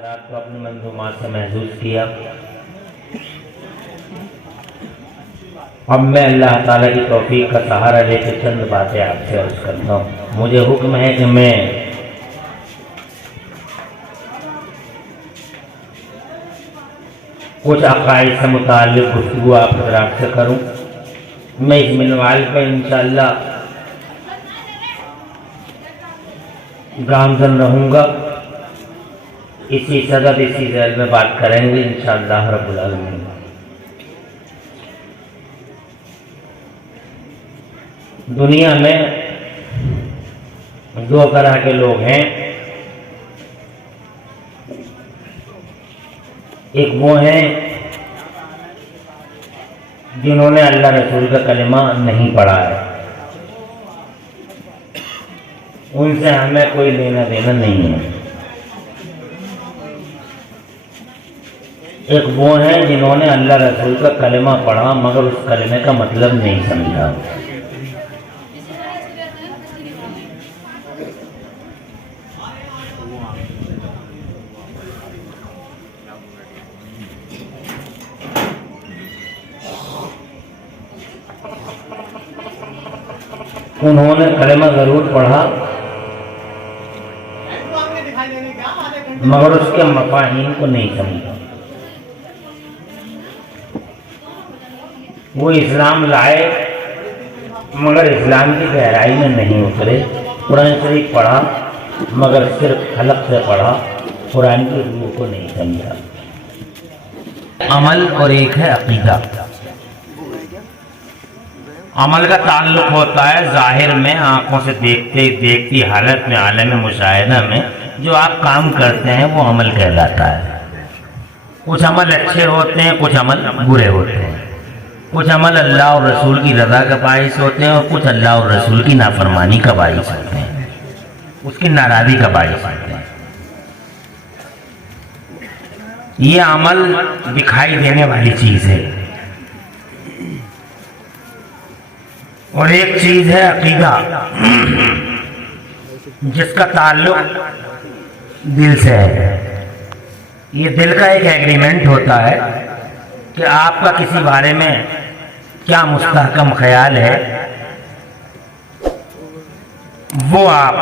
रात को अपनी मंजूमात से महसूस किया। अब मैं अल्लाह ताला की तौफीक का सहारा लेकर चंद बातें आपसे अर्ज करता हूँ। मुझे हुक्म है कि मैं कुछ अकायद से मुताल्लिक़ गुफ्तगू आप हज़रात से करूँ। मैं इस मिनवाल पर इंशाअल्लाह गामज़न रहूँगा। इसी सदद इसी जैल में बात करेंगे इंशाअल्लाह रब्बुल आलमीन। दुनिया में दो तरह के लोग हैं। एक वो हैं जिन्होंने अल्लाह रसूल का कलिमा नहीं पढ़ा है, उनसे हमें कोई लेना देना नहीं है। एक वो हैं जिन्होंने अल्लाह रसूल का कलिमा पढ़ा मगर उस कलिमे का मतलब नहीं समझा। उन्होंने कलिमा जरूर पढ़ा मगर उसके मफाहीम को नहीं समझा। वो इस्लाम लाए मगर इस्लाम की गहराई में नहीं उतरे। कुरान शरीफ पढ़ा मगर सिर्फ हलक से पढ़ा, कुरान की रूह को नहीं समझा। अमल और एक है अकीदा। अमल का ताल्लुक होता है ज़ाहिर में, आंखों से देखती हालत में, आलम मुशाहिदा में जो आप काम करते हैं वो अमल कहलाता है। कुछ अमल अच्छे होते हैं, कुछ अमल बुरे होते हैं। कुछ अमल अल्लाह और रसूल की रज़ा का बाइस होते हैं और कुछ अल्लाह और रसूल की नाफरमानी का बाइस होते हैं, उसकी नाराज़गी का बाइस होते हैं। ये अमल दिखाई देने वाली चीज़ है और एक चीज़ है अकीदा जिसका ताल्लुक दिल से है। ये दिल का एक एग्रीमेंट होता है कि आपका किसी बारे में क्या मुस्तहकम ख्याल है, वो आप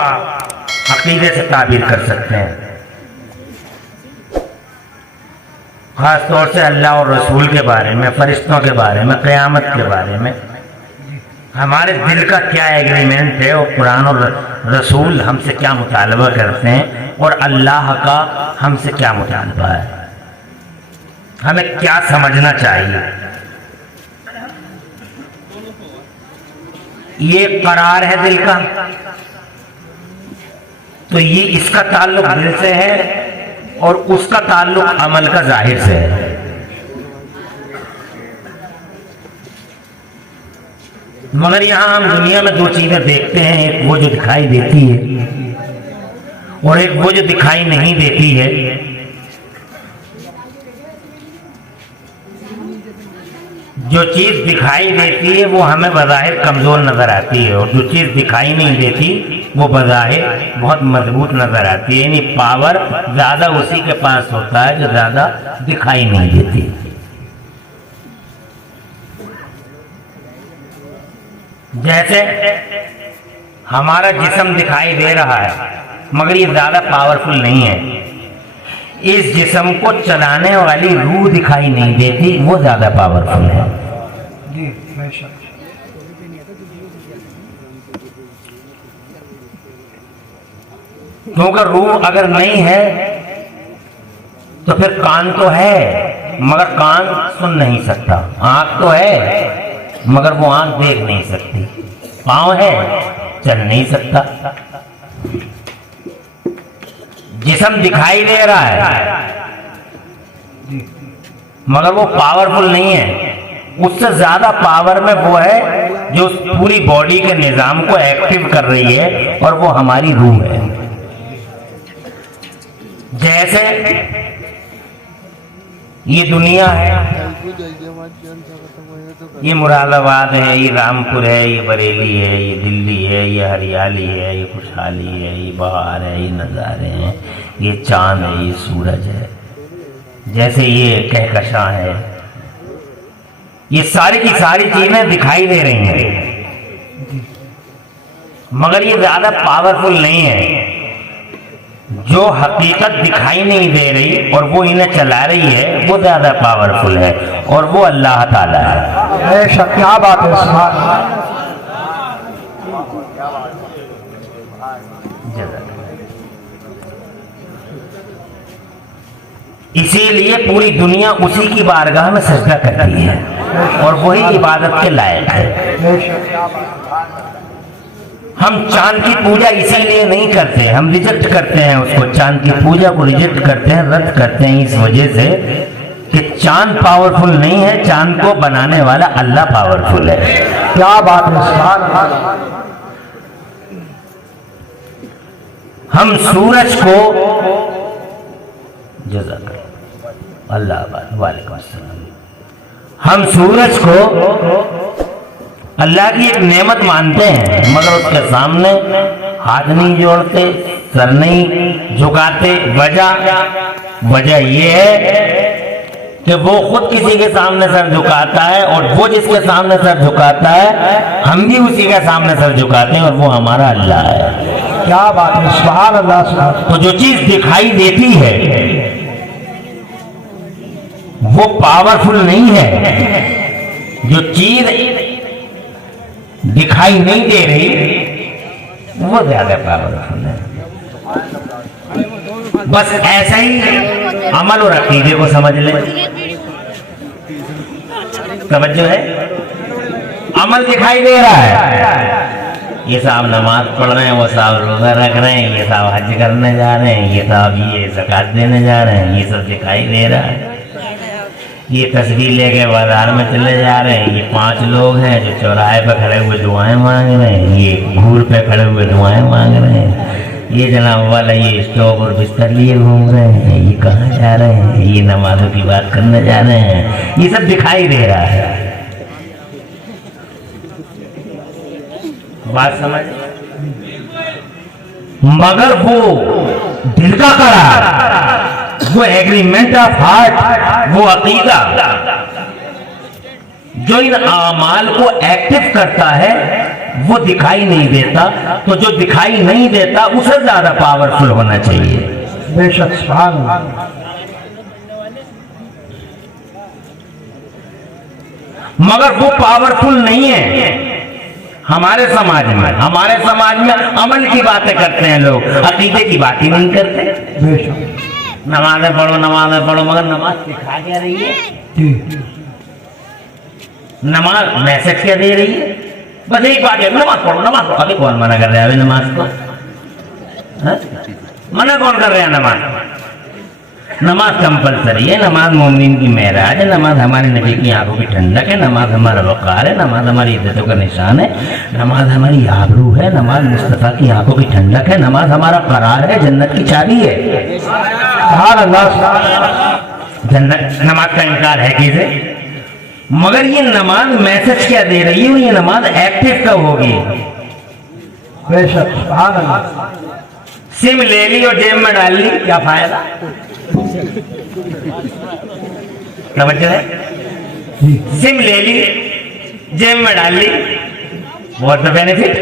अकीदे से ताबीर कर सकते हैं। ख़ास तौर से अल्लाह और रसूल के बारे में, फरिश्तों के बारे में, क़यामत के बारे में हमारे दिल का क्या एग्रीमेंट है और कुरान और रसूल हमसे क्या मुतालबा करते हैं और अल्लाह का हमसे क्या मुतालबा है, हमें क्या समझना चाहिए। ये करार है दिल का, तो ये इसका ताल्लुक दिल से है और उसका ताल्लुक अमल का जाहिर से है। मगर यहां हम दुनिया में दो चीजें देखते हैं, एक वो जो दिखाई देती है और एक वो जो दिखाई नहीं देती है। जो चीज दिखाई देती है वो हमें बज़ाहिर कमजोर नजर आती है और जो चीज दिखाई नहीं देती वो बज़ाहिर बहुत मजबूत नजर आती है। यानी पावर ज्यादा उसी के पास होता है जो ज्यादा दिखाई नहीं देती। जैसे हमारा जिस्म दिखाई दे रहा है मगर ये ज्यादा पावरफुल नहीं है। इस जिस्म को चलाने वाली रूह दिखाई नहीं देती, वो ज्यादा पावरफुल है। क्योंकि रूह अगर नहीं है तो फिर कान तो है मगर कान सुन नहीं सकता, आंख तो है मगर वो आंख देख नहीं सकती, पांव है चल नहीं सकता। जिस्म दिखाई दे रहा है मगर वो पावरफुल नहीं है। उससे ज्यादा पावर में वो है जो पूरी बॉडी के निजाम को एक्टिव कर रही है और वो हमारी रूह है। जैसे ये दुनिया है, ये मुरादाबाद है, ये रामपुर है, ये बरेली है, ये दिल्ली है, ये हरियाली है, ये खुशहाली है, ये बहार है, ये नज़ारे हैं, ये चांद है, ये सूरज है, जैसे ये कहकशां है, ये सारी की सारी चीजें दिखाई दे रही हैं, मगर ये ज्यादा पावरफुल नहीं है। जो हकीकत दिखाई नहीं दे रही और वो इन्हें चला रही है, वो ज्यादा पावरफुल है, और वो अल्लाह ताला है। क्या बात है। इसीलिए पूरी दुनिया उसी की बारगाह में सजदा करती है और वही इबादत के लायक है। हम चांद की पूजा इसीलिए नहीं करते, हम रिजेक्ट करते हैं उसको, चांद की पूजा को रिजेक्ट करते हैं, रद्द करते हैं इस वजह से कि चांद पावरफुल नहीं है, चांद को बनाने वाला अल्लाह पावरफुल है। क्या बात है। हम सूरज को अल्लाह वालेकुम अस्सलाम, हम सूरज को अल्लाह की एक नेमत मानते हैं, मगर उसके सामने हाथ नहीं जोड़ते, सर नहीं झुकाते। वजह ये है कि वो खुद किसी के सामने सर झुकाता है, और वो जिसके सामने सर झुकाता है हम भी उसी के सामने सर झुकाते हैं, और वो हमारा अल्लाह है। क्या बात है, सुभान अल्लाह। तो जो चीज दिखाई देती है वो पावरफुल नहीं है, जो चीज दिखाई नहीं दे रही वो ज्यादा पावरफुल है। बस ऐसा ही अमल और अकीदे को समझ ले। तवज्जो है, अमल दिखाई दे रहा है, ये साहब नमाज पढ़ रहे हैं, वो साहब रोजा रख रहे हैं, ये साहब हज करने जा रहे हैं, ये साहब ये ज़कात देने जा रहे हैं, ये सब दिखाई दे रहा है। ये तस्वीर लेके बाजार में चले जा रहे हैं, ये 5 लोग हैं जो चौराहे पे खड़े हुए दुआएं मांग रहे हैं, ये घूर पे खड़े हुए दुआएं मांग रहे हैं, ये जनाब वाला ये स्टोव और बिस्तर लिए घूम रहे हैं, ये कहाँ जा रहे हैं, ये नमाजों की बात करने जा रहे हैं, ये सब दिखाई दे रहा है। बात समझ, मगर वो दिल का करार, वो एग्रीमेंट ऑफ हार्ट, वो अकीदा जो इन आमाल को एक्टिव करता है वो दिखाई नहीं देता। तो जो दिखाई नहीं देता उसे ज्यादा पावरफुल होना चाहिए। बेशक, मगर वो पावरफुल नहीं है। हमारे समाज में अमल की बातें करते हैं लोग, अकीदे की बात ही नहीं करते। नमाज़ें पढ़ो, मगर नमाज सिखा क्या रही है? नमाज मैसेज क्या दे रही है? बस एक बात है, नमाज पढ़ो। अभी कौन मना कर रहा है? अभी नमाज को मना कौन कर रहा है? नमाज कंपलसरी है, नमाज मोमिन की मेराज है, नमाज हमारे नबी की आंखों की ठंडक है, नमाज हमारा वक़ार है, नमाज हमारी इज्जतों का निशान है, नमाज हमारी आबरू है, नमाज मुस्तफ़ा की आंखों की ठंडक है, नमाज हमारा करार है, जन्नत की चाबी है। जन्नत, नमाज का इनकार है किसे? मगर ये नमाज मैसेज क्या दे रही है? ये नमाज एक्टिव कब होगी? सिम ले ली और जेब में डाल ली, क्या फायदा? समझ है? सिम ले ली, जेब में डाल ली, what the benefit,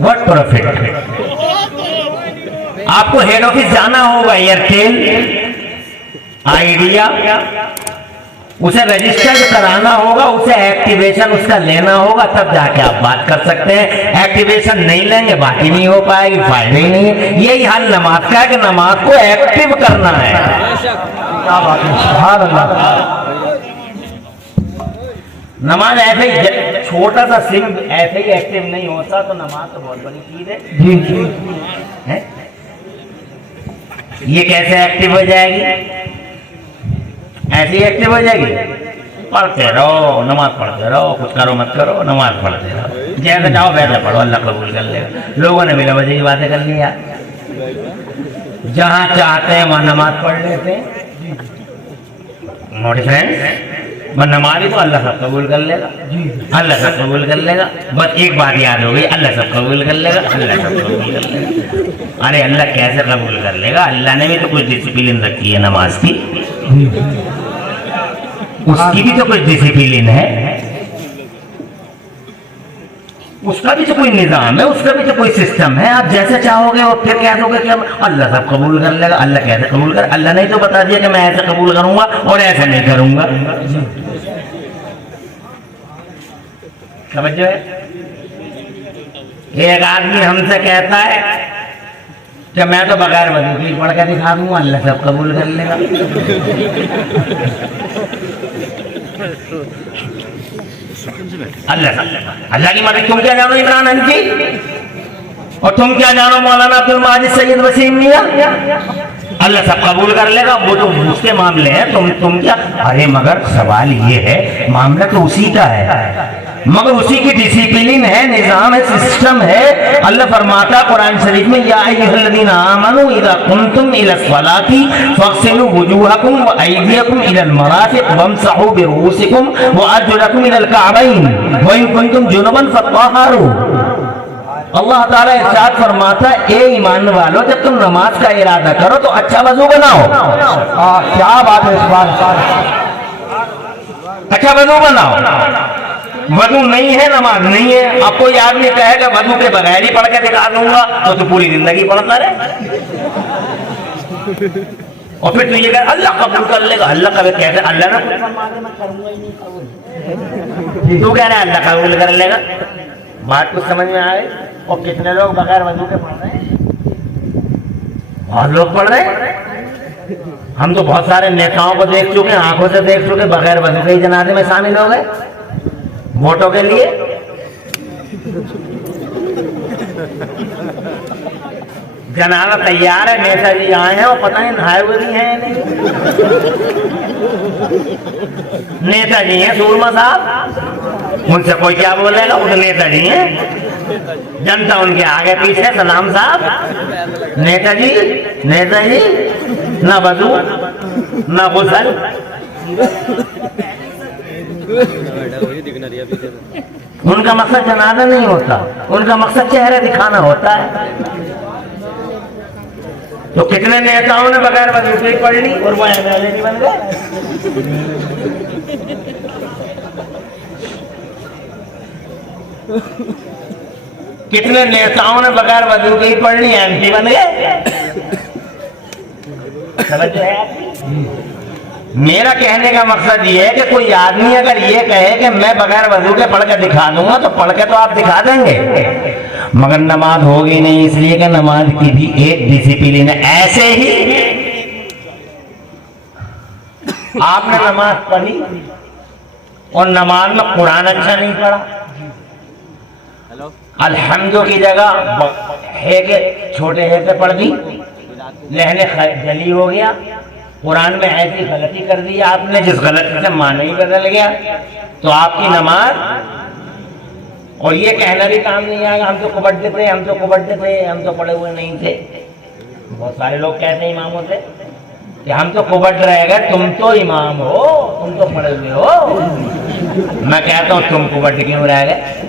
what profit? आपको हेड ऑफिस जाना होगा, एयरटेल, आइडिया, उसे रजिस्टर्ड कराना होगा, उसे एक्टिवेशन उसका लेना होगा, तब जाके आप बात कर सकते हैं। एक्टिवेशन नहीं लेंगे बात ही नहीं हो पाएगी, फायदा ही नहीं है। यही हाल नमाज का है कि नमाज को एक्टिव करना है। क्या बात है, सुभान अल्लाह। नमाज ऐसे ही छोटा सा सिम ऐसे ही एक्टिव नहीं होता तो नमाज तो बहुत बड़ी चीज है। जी। ये कैसे एक्टिव हो जाएगी? ऐसे ही एक्टिव हो जाएगी। पढ़ते रहो, नमाज पढ़ते रहो, कुछ करो मत करो, नमाज पढ़ते रहो, जैसे चाहो वैसे पढ़ो, अल्लाह कबूल कर लेगा। लोगों ने बिना वजह की बातें कर ली यार, जहां चाहते हैं वहां नमाज पढ़ लेते हैं। नोटिस फ्रेंड्स, बस नमाज़ी तो अल्लाह सब कबूल कर लेगा, अल्लाह सब कबूल कर लेगा। बस एक बात याद हो गई, अल्लाह सब कबूल कर लेगा, अल्लाह सब कबूल कर लेगा। अरे अल्लाह कैसे कबूल कर लेगा? अल्लाह ने भी तो कुछ डिसिप्लिन रखी है नमाज की, उसकी भी तो कुछ डिसिप्लिन है, उसका भी तो कोई निजाम है, उसका भी तो कोई सिस्टम है। आप जैसे चाहोगे और फिर कह दोगे कि अल्लाह सब कबूल कर लेगा। अल्लाह कैसे कबूल कर? अल्लाह ने तो बता दिया कि मैं ऐसे कबूल करूंगा और ऐसे नहीं करूंगा। समझ है? एक आदमी हमसे कहता है कि मैं तो बगैर वजू की पढ़ के दिखा दूंगा, अल्लाह सब कबूल कर लेगा। अल्लाह की मदद तुम क्या जानो इमरान हनफी, और तुम क्या जानो मौलाना अब्दुल माजिद सैयद वसीम मियां? अल्लाह सब कबूल कर लेगा, वो तो उसके मामले हैं, तुम क्या? अरे मगर सवाल ये है, मामला तो उसी का है, मगर उसी की डिसिप्लिन है, निजाम है, सिस्टम है। अल्लाह फरमाता कुरान शरीफ में, या अय्युहल्लज़ीना आमनू इज़ा कुंतुम इलस सलाती फग़सिलू वुजूहकुम व अयदियकुम इलल मराफ़िक़ वमसहू बिरुऊसिकुम व अर्जुलकुम इलल कअबैन व इन कुंतुम जुनुबन फत्तहरू। अल्लाह ताला इरशाद फरमाता, ए ईमान वालों, जब तुम नमाज का इरादा करो तो अच्छा वजू बनाओ। क्या बात है, सुभान अल्लाह। अच्छा वजू बनाओ। वजू नहीं है, नमाज नहीं है। अब कोई आदमी कहेगा वजू के बगैर ही पढ़ के दिखा दूंगा, तो पूरी जिंदगी पढ़ता रहे, और फिर तू ये कह अल्लाह कबूल कर लेगा। अल्लाह कभी कहते अल्लाह ना तू कह रहा है अल्लाह कबूल कर लेगा। बात कुछ समझ में आए? और कितने लोग बगैर वजू के पढ़ रहे हैं? बहुत लोग पढ़ रहे हैं। हम तो बहुत सारे नेताओं को देख चुके हैं, आंखों से देख चुके, बगैर वजू के ही जनाजे में शामिल हो गए वोटों के लिए। जनाजा तैयार है, नेताजी आए हैं और पता नहीं नहाए हुए भी हैं नहीं। नेताजी हैं सूरमा साहब, उनसे कोई क्या बोलेगा, वो तो नेताजी हैं। जनता उनके आगे पीछे सलाम साहब, नेताजी नेताजी, ना वजू ना गुस्ल। उनका मकसद जनाजा नहीं होता, उनका मकसद चेहरे दिखाना होता है। तो कितने नेताओं ने बगैर वजू के पढ़ ली और वो एमएलए नहीं बन गए। कितने नेताओं ने बगैर वजू के ही पढ़ ली, एमपी बन गए। समझ रहे हैं? मेरा कहने का मकसद ये है कि कोई आदमी अगर ये कहे कि मैं बगैर वजू के पढ़ के दिखा दूंगा, तो पढ़ के तो आप दिखा देंगे, मगर नमाज होगी नहीं, इसलिए कि नमाज की भी एक डिसिप्लिन है। ऐसे ही आपने नमाज पढ़ी और नमाज में कुरान अच्छा नहीं पढ़ा, अल्हम्दु की जगह है के छोटे है से पढ़ दी, लहने जली हो गया, कुरान में ऐसी गलती कर दी आपने जिस गलती से माना ही बदल गया, तो आपकी नमाज, और ये कहना भी काम नहीं आएगा हम तो कुबड्डे थे, हम तो कुबड्डे थे, हम तो पढ़े हुए नहीं थे। बहुत सारे लोग कहते हैं इमामों से कि हम तो कुबड्ड रह गए, तुम तो इमाम हो, तुम तो पढ़े हुए हो। मैं कहता हूँ तुम कुबड्ड क्यों रह गए?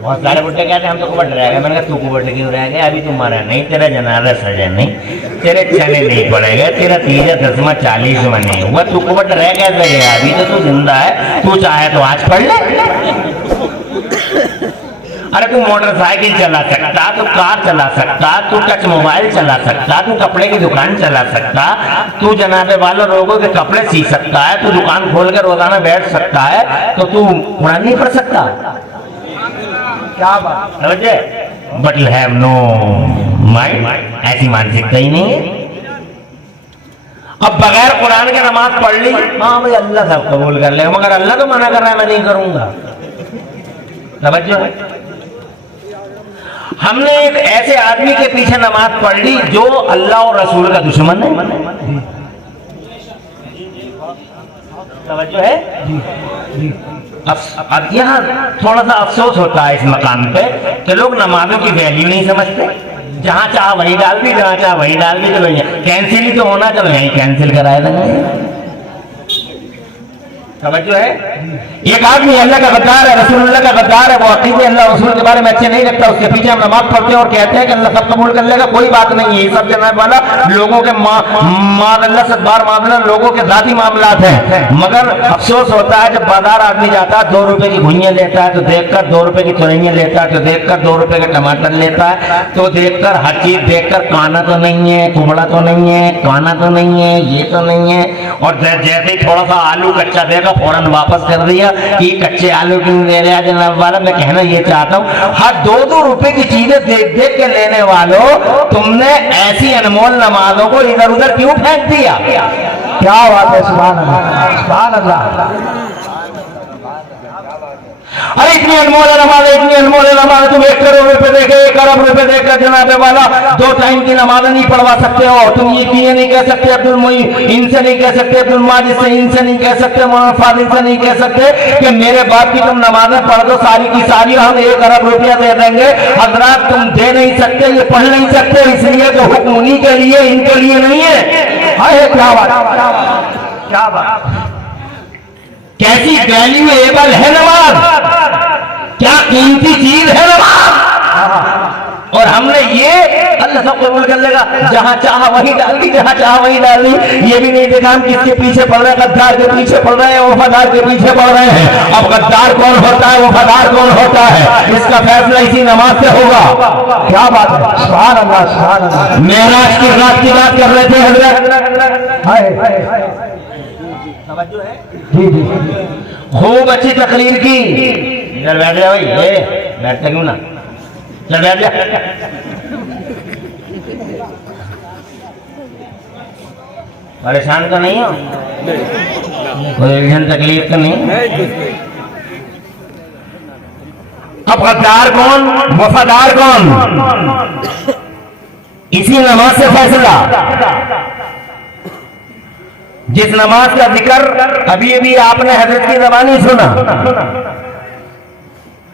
बहुत सारे बुढ़े कहते हैं हम तो कुबड्ड रह गए। मैंने कहा तू कुबड्ड क्यों रह गया? अभी तुम्हारा नहीं, तेरा जनाजा सजा नहीं, तेरे चने नहीं पड़ेगा, तेरा तीजा दसवां 40वां नहीं हुआ, तू कुबड्ड रह कैसे गया? अभी तो तू जिंदा है, तू चाहे तो आज पढ़ ले। अरे तू मोटरसाइकिल चला सकता, तू कार चला सकता, तू टच मोबाइल चला सकता, तू कपड़े की दुकान चला सकता, तू जनाबे वाले लोगों के कपड़े सी सकता है, तू दुकान खोल कर रोजाना बैठ सकता है, तो तू कुरान नहीं पढ़ सकता? क्या बात समझे? But you have no mind, ऐसी मानसिकता ही नहीं है। अब बगैर कुरान के नमाज पढ़ ली, हाँ भाई अल्लाह सब कबूल कर लेगा, मगर अल्लाह तो मना कर रहा है मैं नहीं करूंगा। समझो, हमने एक ऐसे आदमी के पीछे नमाज पढ़ ली जो अल्लाह और रसूल का दुश्मन है। समझो है? अब यहाँ थोड़ा सा अफसोस होता है इस मकाम पे कि लोग नमाजों की वैल्यू नहीं समझते। जहाँ चाह वही डाल दी, जहाँ चाह वही डाल दी, चलो कैंसिल ही तो होना, चलो यही कैंसिल कराए देंगे। समझो है। एक आदमी अल्लाह का गद्दार है, रसूलुल्लाह का गद्दार है, वो अकीदे अल्लाह रसूल के बारे में अच्छे नहीं लगता, उसके पीछे हम नमाज पढ़ते हैं और कहते हैं कि अल्लाह सब कबूल कर लेगा। कोई बात नहीं है, ये सब जनाब वाला लोगों के मादल्ला सदबार मामला लोगों के जाती मामलात हैं। मगर अफसोस होता है जब बाजार आदमी जाता है 2 रुपए की भुइयां लेता है तो देखकर 2 रुपए की तुरैयां लेता है, तो देखकर 2 रुपए के टमाटर लेता है, तो देखकर हर चीज देखकर काना तो नहीं है, कुबड़ा तो नहीं है, काना तो नहीं है, ये तो नहीं है। और जैसे ही थोड़ा सा आलू कच्चा देखा फौरन वापस कर दिया कि कच्चे आलू क्यों ले रहा जनाब वाला। मैं कहना ये चाहता हूँ, हर 2-2 रुपए की चीजें देख देख के लेने वालों, तुमने ऐसी अनमोल नमाजों को इधर उधर क्यों फेंक दिया? क्या बात है, सुभान अल्लाह, सुभान अल्लाह। अरे इतनी अनमोल नमाज, इतनी अनमोल नमाज, तुम 1 करोड़ रुपए देके 1 अरब रुपए देकर जनाबे वाला 2 टाइम की नमाज नहीं पढ़वा सकते हो। तुम ये नहीं कह सकते अब्दुल मोइन इनसे नहीं कह सकते, अब्दुल माजिद से इनसे नहीं कह सकते, मौलाना फाजिल से नहीं कह सकते कि मेरे बाप की तुम नमाजें पढ़ दो सारी की सारी, हम 1 अरब रुपया दे देंगे। हजरात तुम दे नहीं सकते, ये पढ़ नहीं सकते, इसलिए तो हुक्म उन्हीं के लिए, इनके लिए नहीं है। हाय क्या बात, क्या बात, कैसी वैल्यूएबल है नमाज, क्या कीमती चीज है नमाज। और हमने ये अल्लाह सब कबूल कर लेगा, जहां चाहा वहीं डाल दी, जहां चाहा वहीं डाल दी। ये भी नहीं देखा हम किसके पीछे पड़ रहे हैं, गद्दार के पीछे पड़ रहे हैं, वफादार के पीछे पड़ रहे हैं। अब गद्दार कौन होता है, वफादार कौन होता है, इसका फैसला इसी नमाज से होगा। क्या बात है, सुभान अल्लाह, सुभान अल्लाह। मेराज की रात की बात कर रहे थे हजरत, हाय जी जी, खूब अच्छी तकरीर की। इधर बैठ जा भाई, बैठते क्यों ना, चल बैठ जा। परेशान तो नहीं हो, कोई तकलीफ तो नहीं। अब गद्दार कौन, वफादार कौन, इसी नमाज से फैसला। जिस नमाज का जिक्र अभी अभी आपने हजरत की ज़बानी सुना,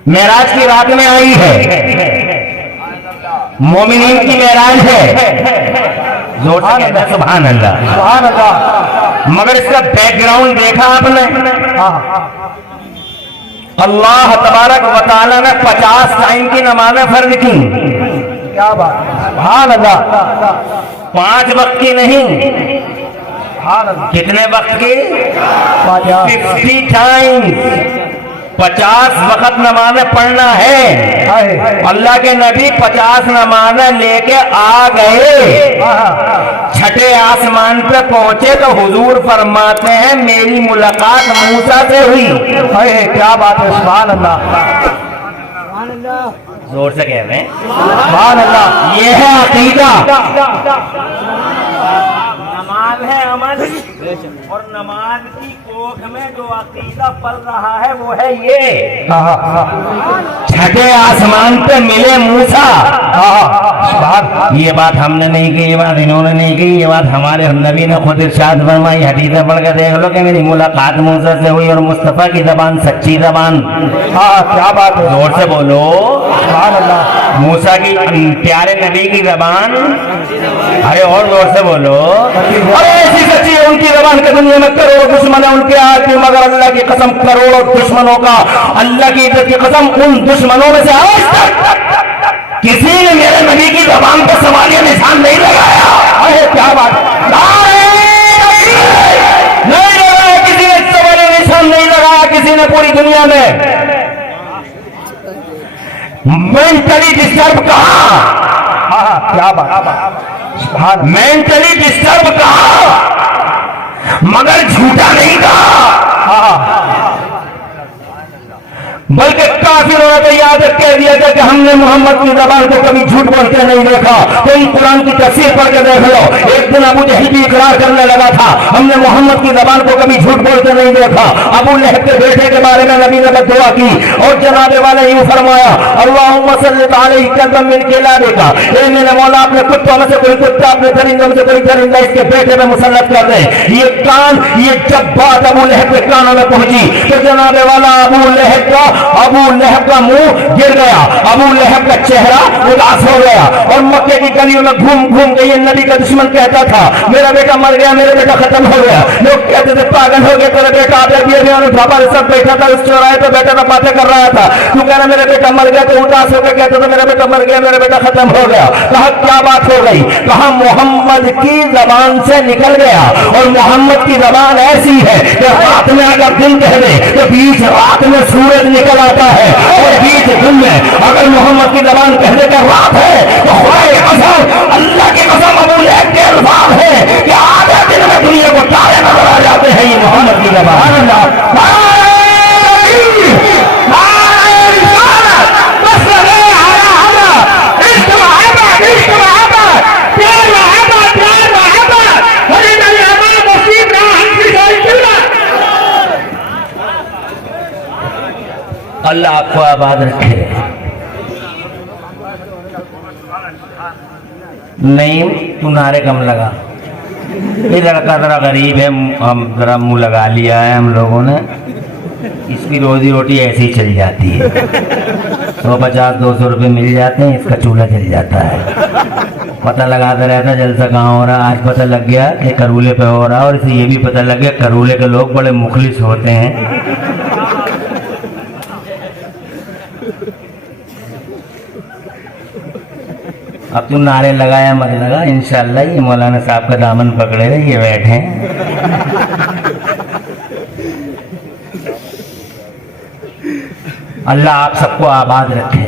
मेराज की रात में आई है, मोमिनीन की मेराज है, जोर से कहना सुभान अल्लाह, सुभान अल्लाह। मगर इसका बैकग्राउंड देखा आपने? अल्लाह तबारक व तआला ने 50 टाइम की नमाजें फर्ज की। क्या बात, सुभान अल्लाह। 5 वक्त की नहीं, कितने वक्त की? 50 टाइम्स, 50 वक्त नमाजें पढ़ना है। अल्लाह के नबी 50 नमाजें लेके आ गए, छठे आसमान पे पहुंचे तो हुजूर फरमाते हैं मेरी मुलाकात मूसा से हुई। क्या बात है, सुभान अल्लाह, जोर से कह रहे हैं सुभान अल्लाह। ये है अकीदा, नमाज है अमल, और नमाज की कोख में जो अकीदा पल रहा है वो है ये। छठे आसमान पे मिले मूसा। ये बात हमने नहीं की, ये बात इन्होंने नहीं की, ये बात हमारे नबी ने खुद इरशाद फरमाई। हदीस पढ़ के देख लो कि मेरी मुलाकात मूसा से हुई और मुस्तफा की जबान सच्ची जबान। क्या बात है, जोर से बोलो, सुभान अल्लाह। मूसा की प्यारे नबी की जबान, अरे और जोर से बोलो। अरे ऐसी सच्ची है उनकी जबान के दुनिया में करोड़ों दुश्मन है उनके आगे, मगर अल्लाह की कसम करोड़ों दुश्मनों का, अल्लाह की इज्जत की कसम, उन दुश्मनों में से आज तक किसी ने मेरे नबी की जबान पर सवालिया निशान नहीं लगाया। अरे क्या बात, नहीं लगाया किसी ने, सवालिया निशान नहीं लगाया किसी ने पूरी दुनिया में। मेंटली डिस्टर्ब कहा, क्या बात, मेंटली डिस्टर्ब कहा, मगर झूठा नहीं कहा। बल्कि काफिरों ने तो याद कह दिया था कि हमने मोहम्मद की जबान को कभी झूठ बोलते नहीं देखा। कोई कुरान की तफसीर पढ़ के देख लो, एक दिन अबू जहल भी इकरार करने लगा था हमने मोहम्मद की जबान को कभी झूठ बोलते नहीं देखा। अबू लहब के बेटे के बारे में नबी ने दुआ की और जनाबे वाले यूं फरमाया, अल्लाहुम्मा सल्ली अलैहि कल्बम मिन किलाबिका, ए मेरे मौला अपने कुत्तों में से कोई कुत्ता, अपने दरिंदों में से कोई दरिंदा इसके बेटे में मुसल्लत कर दे। ये कान, ये जब बात अबू लहब के कानों में पहुंची तो जनाबे वाला अबू लहब लहब का मुंह गिर गया, अबू लहब का चेहरा उदास हो गया और मक्के की गलियों में घूम घूम के ये नबी का दुश्मन कहता था मेरा बेटा मर गया, मेरा बेटा खत्म हो गया। लोग कहते थे पागल हो गया तेरा बेटा, पापा सब बैठा था उस चौराहे पे, बैठा था बातें कर रहा था, तू कह रहा मेरा बेटा मर गया, तो उदास होकर कहता था मेरा बेटा मर गया, मेरा बेटा खत्म हो गया। कहा क्या बात हो गई? कहा मोहम्मद की जबान से निकल गया, और मोहम्मद की जबान ऐसी है कि रात में अगर दिन कह दे तो बीच रात में सूरज निकल आता है, और बीच दिन में अगर मोहम्मद की जबान कह दे कि रात है तो खुदा की कसम, अल्लाह की कसम, अबू लहब के अल्फाज है कि आधे दिन में दुनिया को तारे नजर आ जाते हैं। ये मोहम्मद की जबान अल्लाह आपको आबाद रखे। नहीं तू नारे कम लगा, ये लड़का जरा गरीब है, हम जरा मुंह लगा लिया है हम लोगों ने, इसकी रोजी रोटी ऐसे ही चल जाती है, 150-200 रुपये मिल जाते हैं, इसका चूल्हा चल जाता है। पता लगाता रहता जलसा कहाँ हो रहा, आज पता लग गया कि करूले पे हो रहा, और इसे ये भी पता लग गया करूले के लोग बड़े मुखलिस होते हैं। अब तू नारे लगाया मत लगा, इंशाल्लाह ये मौलाना साहब का दामन पकड़े रहे, ये बैठे हैं। अल्लाह आप सबको आबाद रखे।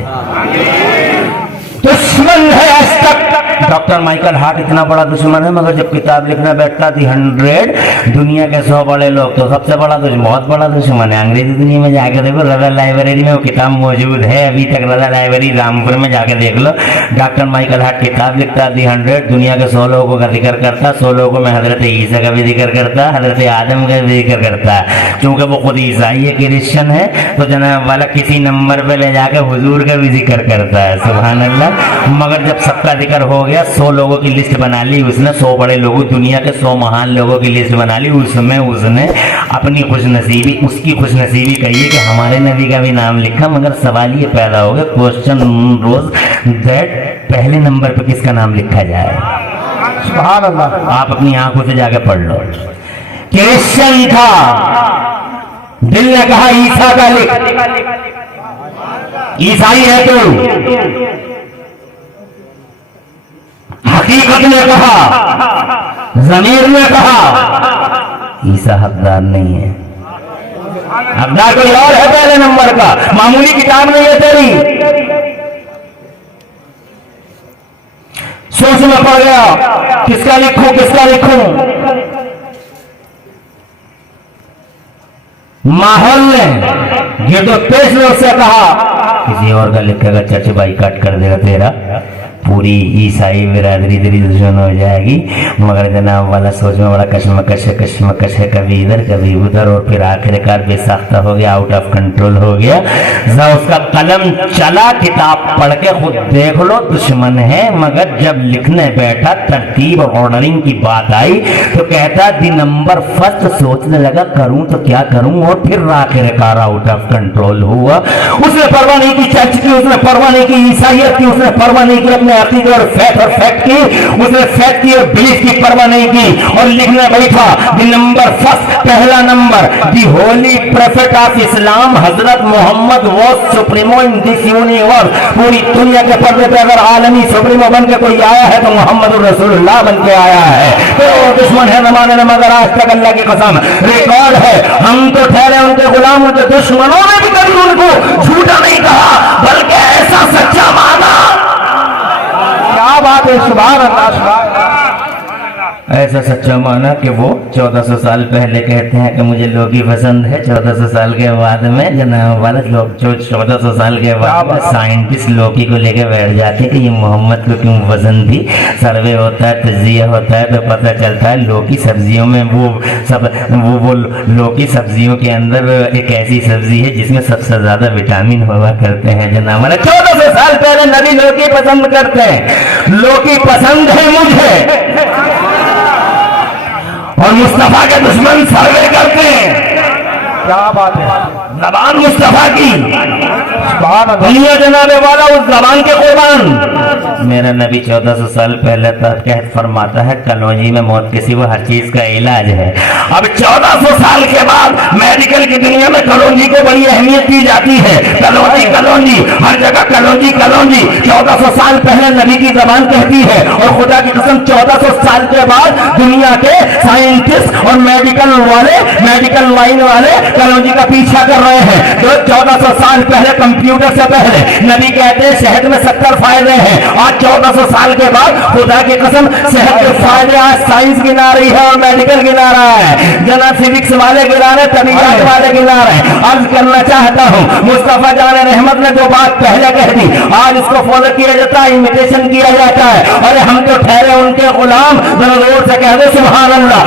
दुश्मन है आज तक, डॉक्टर माइकल हार्ट इतना बड़ा दुश्मन है, मगर जब किताब लिखना बैठता थी 100 दुनिया के 100 बड़े लोग, तो सबसे बड़ा दुश्मन, बहुत बड़ा दुश्मन है। अंग्रेजी दुनिया में जाकर देखो, रजा लाइब्रेरी में वो किताब मौजूद है अभी तक, रजा लाइब्रेरी रामपुर में जाकर देख लो। डॉक्टर माइकल हार्ट किताब लिखता थी 100 दुनिया के 100 लोगों का जिक्र करता, 100 लोगों में हजरत ईसा का भी जिक्र करता, हजरत आदम का भी जिक्र करता। क्योंकि वो खुद ईसाई है, क्रिश्चियन है, तो जनाब वाला किसी नंबर पे ले जाकर हुजूर का भी जिक्र करता है, सुभान अल्लाह। मगर जब सबका जिक्र हो गया, 100 लोगों की लिस्ट बना ली उसने, 100 बड़े लोगों, दुनिया के 100 महान लोगों की लिस्ट बना ली, उसमें उसने अपनी खुशनसीबी, उसकी खुशनसीबी कही है कि हमारे नबी का भी नाम लिखा। मगर सवाल ये पैदा हो गया, क्वेश्चन रोज दैट, पहले नंबर पे किसका नाम लिखा जाए? सुभान अल्लाह। आप अपनी आंखों से जाके पढ़ लो। क्रिश्चियन था, दिल ने कहा ईसा का लिख, ईसाई है तो हकीकत ने कहा, ज़मीर ने कहा ईसा हकदार नहीं है, हकदार कोई और है पहले नंबर का, मामूली किताब नहीं है तेरी। सोच में पड़ गया किसका लिखूं, किसका लिखूं। माहौल ने गिरदो पेश ने उससे कहा किसी और का लिखेगा चर्च बाइकाट कर देगा तेरा, पूरी ईसाई बिरादरी तेरी दुश्मन हो जाएगी। मगर जनाब वाला सोच में बड़ा कश्मकश है, कभी इधर कभी उधर, और फिर आखिरकार बेसाख्ता हो गया, आउट ऑफ कंट्रोल हो गया। उसका कलम चला, किताब पढ़ के खुद देख लो, दुश्मन है। मगर जब लिखने बैठा, तरतीब और ऑर्डरिंग की बात आई तो कहता दी नंबर फर्स्ट, सोचने लगा करूं तो क्या करूं, और फिर आखिरकार आउट ऑफ कंट्रोल हुआ। उसने परवाह नहीं की चर्च की, उसने परवाह नहीं की ईसाइयत की, उसने परवाह नहीं की अपने अकीदे और फैक्ट की, उसने फैक्ट की और बिलीफ की परवाह नहीं की, और लिखने बैठा दी नंबर फर्स्ट, पहला नंबर, the holy prophet of Islam Hazrat Mohammed was supremo in this universe. पूरी दुनिया के पर्दे पे अगर आलमी सुप्रीमो बन के कोई आया है तो मोहम्मद रसूलुल्लाह बन के आया है। तो दुश्मन है जमाने में, मगर आज तक अल्लाह की कसम रिकॉर्ड है, हम तो ठहरे उनके गुलाम, उनके दुश्मनों ने भी कभी उनको झूठा नहीं कहा, बल्कि ऐसा सच्चा माना। क्या बात है, सुभान अल्लाह, सुभान अल्लाह। ऐसा सच्चा माना कि वो 1400 साल पहले कहते हैं कि मुझे लोकी पसंद है, 1400 साल के बाद में जनाब वाला लोग, जो 1400 साल के बाद साइंटिस्ट लोकी को लेके बैठ जाते हैं कि ये मोहम्मद को क्यों पसंद थी। सर्वे होता है, तजिया होता है, तो पता चलता है लोकी सब्जियों में वो लोकी सब्जियों के अंदर एक ऐसी सब्जी है जिसमें सबसे ज्यादा विटामिन हुआ करते हैं। जनाब वाला 1400 साल पहले नबी लोकी पसंद करते हैं, लोकी पसंद है मुझे, और मुस्तफा के दुश्मन सर्वे करते हैं। क्या बात है, जबान मुस्तफा की, सुभान अल्लाह। दुनिया जनाबे वाला उस जबान के कुर्बान। मेरा नबी 1400 साल पहले तक कहत फरमाता है कलौंजी में मौत के सिवा हर चीज का इलाज है। अब 1400 साल के बाद मेडिकल की दुनिया में कलौंजी को बड़ी अहमियत दी जाती है। कलौंजी कलौंजी हर जगह कलौंजी कलौंजी। 1400 साल पहले नबी की जबान कहती है और खुदा की कसम 1400 साल के बाद दुनिया के साइंटिस्ट और मेडिकल वाले, मेडिकल लाइन वाले कलौंजी का पीछा कर रहे हैं। तो 1400 साल पहले कंप्यूटर से पहले नबी कहते हैं शहद में 70 फायदे हैं। आज 1400 साल के बाद खुदा की कसम शहद के फायदे आज साइंस गिना रही है और मेडिकल गिना रहा है। जना फिजिक्स वाले गिना रहे, तबीयत वाले गिना रहे। अर्ज करना चाहता हूँ मुस्तफा जान रहमत ने जो बात पहले कह दी आज इसको फॉलो किया जाता है, इमिटेशन किया जाता है। अरे हम तो ठहरे उनके गुलाम, जरा जोर से कह दो सुभान अल्लाह।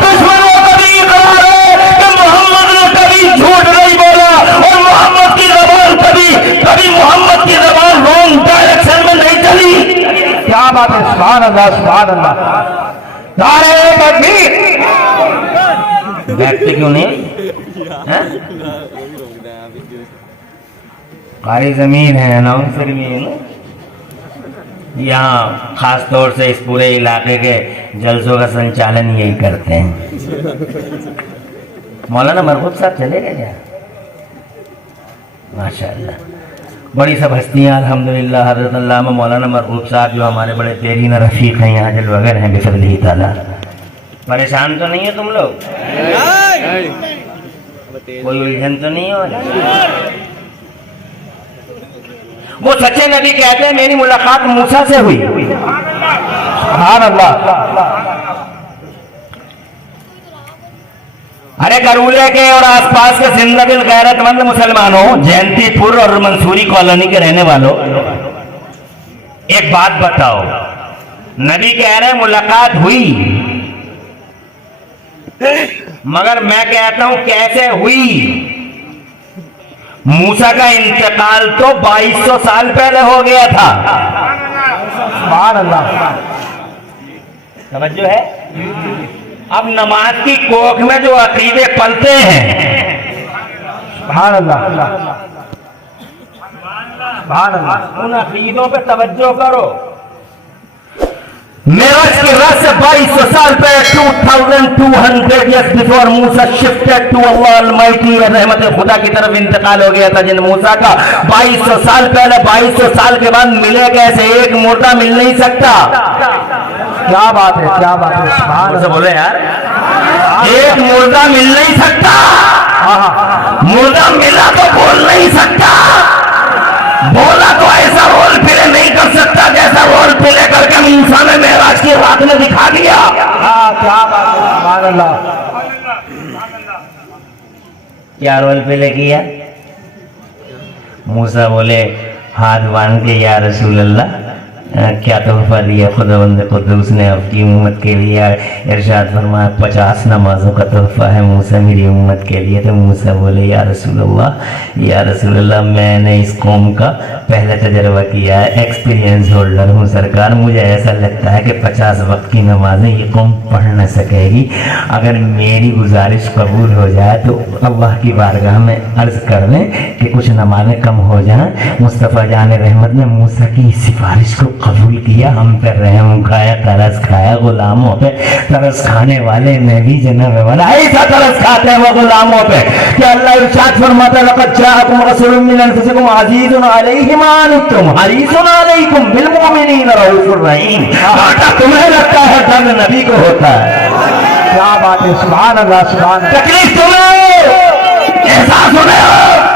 दुश्मनों का भी इकरार है कि मोहम्मद ने कभी झूठ नहीं बोला और मोहम्मद की जबान कभी मोहम्मद की जबान रॉन्ग डायरेक्शन में नहीं चली। क्या बात है, सुभान अल्लाह सुभान अल्लाह। नारे तकबीर। बैठते क्यों नहीं हैं? कारी जमीन है अनाउंसर भी है ना। यहाँ खास तौर से इस पूरे इलाके के जलसों का संचालन यही करते हैं। मौलाना मरहूब साहब चले गए क्या? माशाअल्लाह बड़ी सब हस्तियाँ अल्हम्दुलिल्लाह। हज़रत अल्लामा मौलाना मरहूब साहब जो हमारे बड़े तेरीन रफ़ीक हैं यहाँ जलवागर हैं बिफ़ज़्लिही ताला। परेशान तो नहीं है तुम लोग? कोई उलझन तो नहीं हो? वो सच्चे नबी कहते हैं मेरी मुलाकात मूसा से हुई। सुभान अल्लाह। अरे करूले के और आसपास के जिंदादिल गैरतमंद मुसलमानों, जयंतीपुर और मंसूरी कॉलोनी के रहने वालों, एक बात बताओ, नबी कह रहे मुलाकात हुई, मगर मैं कहता हूं कैसे हुई? मूसा का इंतकाल तो 2200 साल पहले हो गया था। सुभान अल्लाह। समझो है? अब नमाज की कोख में जो अकीदे पलते हैं, सुभान अल्लाह सुभान अल्लाह, उन अकीदों पे तवज्जो करो। मेराज की रात से 2200 साल पहले 2200 years before Musa shifted to Allah Almighty, रहमत खुदा की तरफ इंतकाल हो गया था जिन मूसा का 2200 साल पहले। 2200 साल के बाद मिले कैसे? एक मुर्दा मिल नहीं सकता। क्या बात है, क्या बात है, सुभान से अल्लाह। बोले यार, एक मुर्दा मिल नहीं सकता। मुर्दा मिला तो बोल नहीं सकता, बोला तो ऐसा रोल प्ले नहीं कर सकता जैसा रोल प्ले करके मूसा ने मेराज की रात में दिखा दिया। क्या बात है, सुभान अल्लाह। क्या रोल प्ले किया? मूसा बोले हाथ बांध के या रसूल अल्लाह क्या तोहफा दिया खुदावंद कुद्दूस ने आपकी उम्मत के लिए? इरशाद फरमाया 50 नमाजों का तोहफा है मूसा मेरी उम्मत के लिए। तो मूसा बोले या रसूल अल्लाह मैंने इस कौम का पहला तजर्बा किया है, एक्सपीरियंस होल्डर हूँ सरकार। मुझे ऐसा लगता है कि 50 वक्त की नमाजें ये कौम पढ़ न सकेगी। अगर मेरी गुजारिश कबूल हो जाए तो अल्लाह की बारगाह में अर्ज कर दें कि कुछ नमाजें कम हो जाएं। मुस्तफ़ा जान रहमत ने मूसा की सिफारिश को कबूल किया, हम पे रहम खाया, तरस खाया। गुलामों पे तरस खाने वाले ने भी जन्नत वाला ऐसा तरस खाते हैं वो गुलामों पे कि अल्लाह इरशाद फरमाता है लक़द जाअकुम रसूलुम मिन अनफुसिकुम अज़ीज़ुन अलैहि मा अनित्तुम हरीसुन अलैकुम बिल मुमिनीना रऊफ़ुर रहीम। घाटा तुम्हें लगता है, दर्द नबी को होता है। क्या बात है, सुभान अल्लाह सुभान अल्लाह। तकलीफ तुम्हें, एहसास हो रहा है